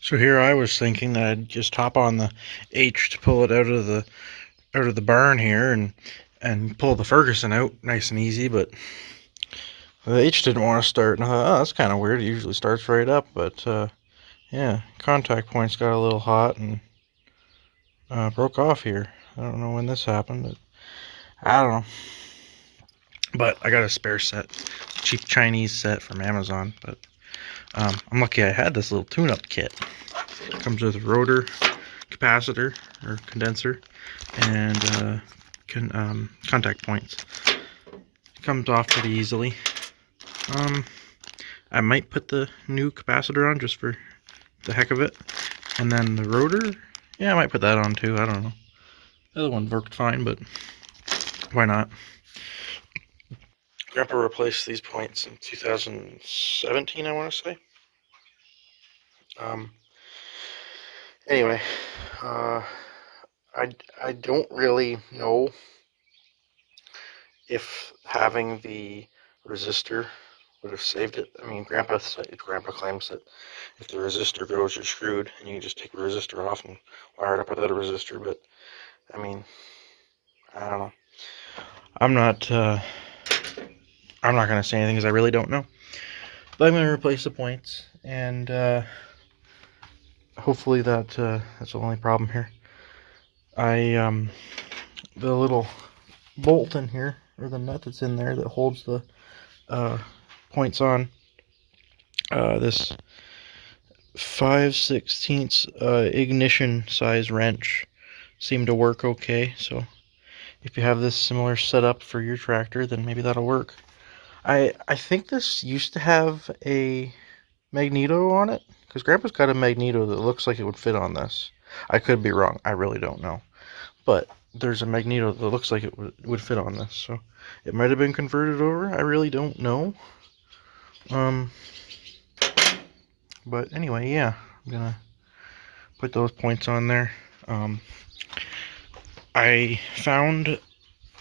So here I was thinking that I'd just hop on the H to pull it out of the barn here and pull the Ferguson out nice and easy, but the H didn't want to start. And I thought, oh, that's kind of weird. It usually starts right up, but yeah, contact points got a little hot and broke off here. I don't know when this happened, but I don't know. But I got a spare set, cheap Chinese set from Amazon. But I'm lucky I had this little tune-up kit. It comes with a rotor, capacitor or condenser, and contact points. It comes off pretty easily. I might put the new capacitor on just for the heck of it, and then the rotor, yeah, I might put that on too. I don't know. The other one worked fine, but why not? Grandpa replaced these points in 2017, I want to say. Anyway, uh, I don't really know if having the resistor would have saved it. I mean, Grandpa claims that if the resistor goes, you're screwed, and you can just take the resistor off and wire it up without a resistor. But I mean, I don't know. I'm not. I'm not gonna say anything because I really don't know. But I'm gonna replace the points, and hopefully that's the only problem here. The little bolt in here, or the nut that's in there that holds the points on this 5/16 ignition size wrench seemed to work okay. So if you have this similar setup for your tractor, then maybe that'll work. I think this used to have a magneto on it, because Grandpa's got a magneto that looks like it would fit on this. I could be wrong. I really don't know. But there's a magneto that looks like it would fit on this. So it might have been converted over. I really don't know. But anyway, yeah, I'm gonna put those points on there. I found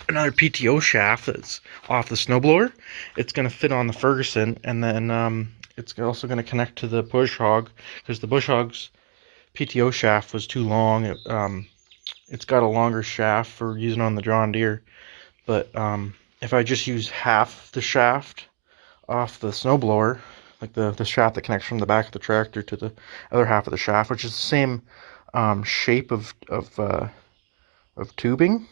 another PTO shaft that's off the snowblower. It's gonna fit on the Ferguson, and then it's also gonna connect to the bush hog, because the bush hog's PTO shaft was too long. It's got a longer shaft for using on the John Deere, but if I just use half the shaft off the snowblower, like the shaft that connects from the back of the tractor to the other half of the shaft, which is the same shape of tubing,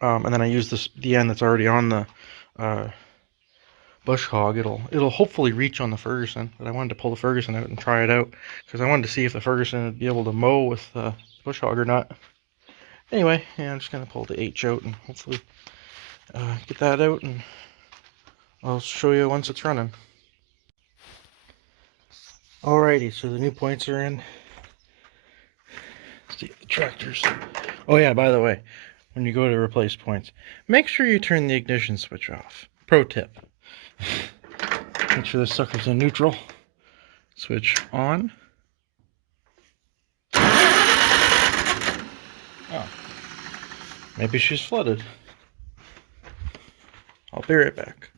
and then I use the end that's already on the bush hog. It'll hopefully reach on the Ferguson, but I wanted to pull the Ferguson out and try it out because I wanted to see if the Ferguson would be able to mow with the bush hog or not. Anyway, yeah, I'm just gonna pull the H out and hopefully get that out, and I'll show you once it's running. Alrighty, so the new points are in. Let's see the tractors. Oh yeah, by the way, when you go to replace points, make sure you turn the ignition switch off. Pro tip. Make sure the sucker's in neutral. Switch on. Oh, maybe she's flooded. I'll be right back.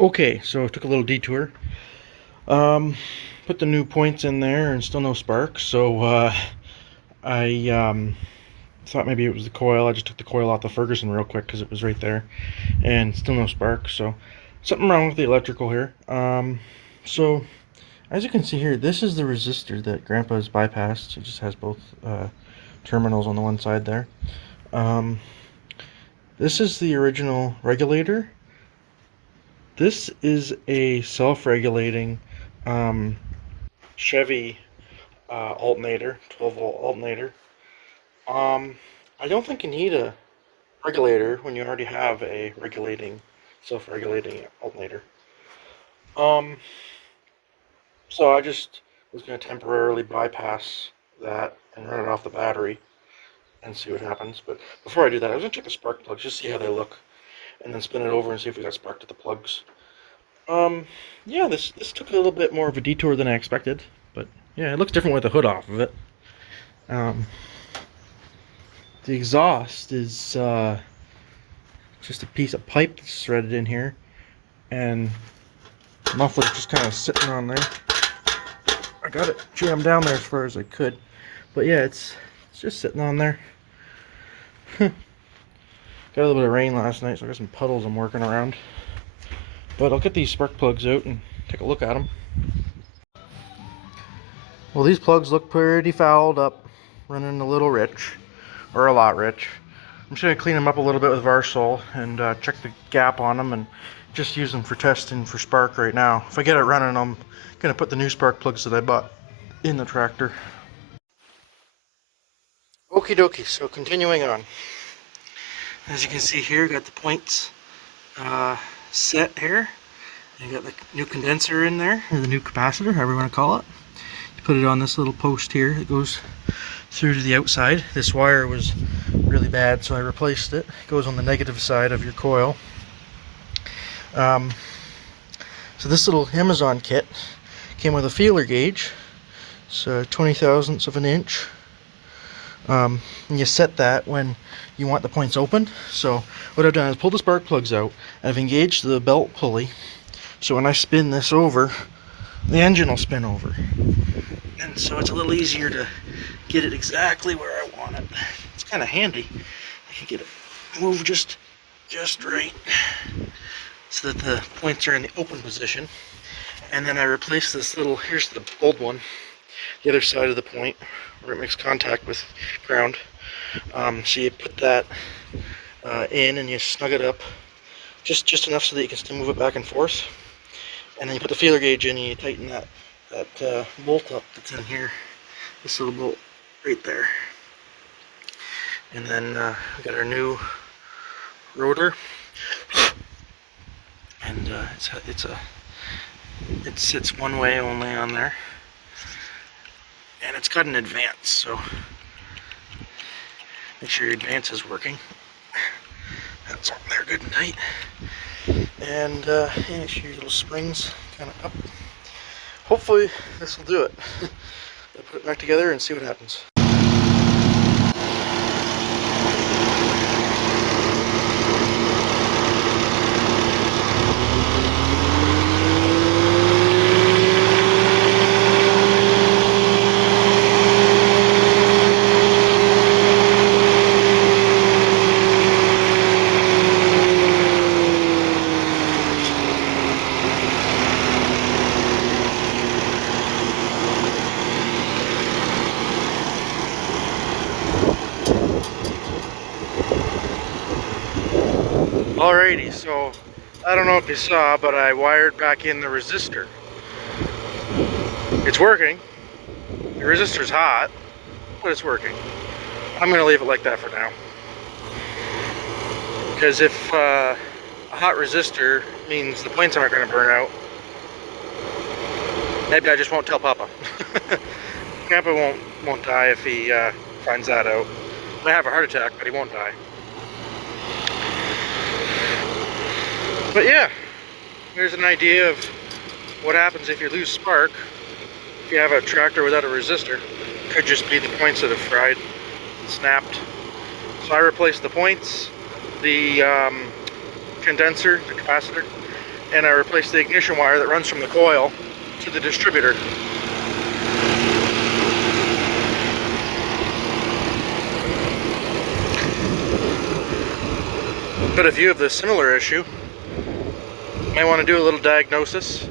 Okay, so I took a little detour. Put the new points in there and still no sparks. So I thought maybe it was the coil. I just took the coil off the Ferguson real quick because it was right there, and still no sparks. So something wrong with the electrical here. So as you can see here, this is the resistor that Grandpa has bypassed. It just has both terminals on the one side there. This is the original regulator. This is a self-regulating Chevy alternator, 12-volt alternator. I don't think you need a regulator when you already have a self-regulating alternator. So I just was going to temporarily bypass that and run it off the battery and see what happens. But before I do that, I was going to check the spark plugs, just see how they look, and then spin it over and see if we got spark to the plugs. Yeah, this took a little bit more of a detour than I expected, but yeah, it looks different with the hood off of it. The exhaust is just a piece of pipe that's threaded in here, and the muffler's just kind of sitting on there. got it jammed down there as far as I could. But yeah, it's just sitting on there. Got a little bit of rain last night, so I got some puddles I'm working around. But I'll get these spark plugs out and take a look at them. Well, these plugs look pretty fouled up, running a little rich, or a lot rich. I'm just going to clean them up a little bit with Varsol and check the gap on them and just use them for testing for spark right now. If I get it running, I'm going to put the new spark plugs that I bought in the tractor. Okie dokie, so continuing on. As you can see here, got the points set here. You got the new condenser in there, or the new capacitor, however you want to call it. You put it on this little post here that goes through to the outside. This wire was really bad, so I replaced it. It goes on the negative side of your coil. So this little Amazon kit came with a feeler gauge. It's 20 thousandths of an inch. And you set that when you want the points open. So what I've done is pull the spark plugs out. I've engaged the belt pulley, so when I spin this over, the engine will spin over. And so it's a little easier to get it exactly where I want it. It's kind of handy. I can get it moved just right so that the points are in the open position. And then I replace this little, here's the old one, the other side of the point where it makes contact with ground. So you put that in and you snug it up just enough so that you can still move it back and forth. And then you put the feeler gauge in and you tighten that bolt up that's in here, this little bolt right there. And then we got our new rotor, and it sits one way only on there, and it's got an advance, so make sure your advance is working. That's on there good and tight. And make sure your little springs kind of up. Hopefully this will do it. I'll put it back together and see what happens. Alrighty, so I don't know if you saw, but I wired back in the resistor. It's working. The resistor's hot, but it's working. I'm going to leave it like that for now. Because if a hot resistor means the points aren't going to burn out, maybe I just won't tell Papa. Grandpa won't die if he finds that out. He might have a heart attack, but he won't die. But yeah, there's an idea of what happens if you lose spark. If you have a tractor without a resistor, it could just be the points that have fried and snapped. So I replaced the points, the condenser, the capacitor, and I replaced the ignition wire that runs from the coil to the distributor. But if you have this similar issue, you might want to do a little diagnosis.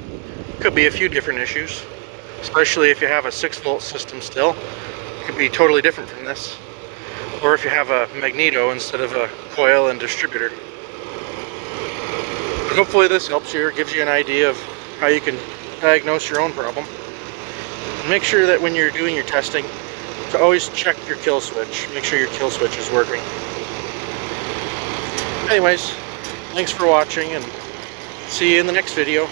Could be a few different issues, especially if you have a 6-volt system still. It could be totally different from this. Or if you have a magneto instead of a coil and distributor. But hopefully this helps you or gives you an idea of how you can diagnose your own problem. And make sure that when you're doing your testing, to always check your kill switch. Make sure your kill switch is working. Anyways, thanks for watching, and see you in the next video.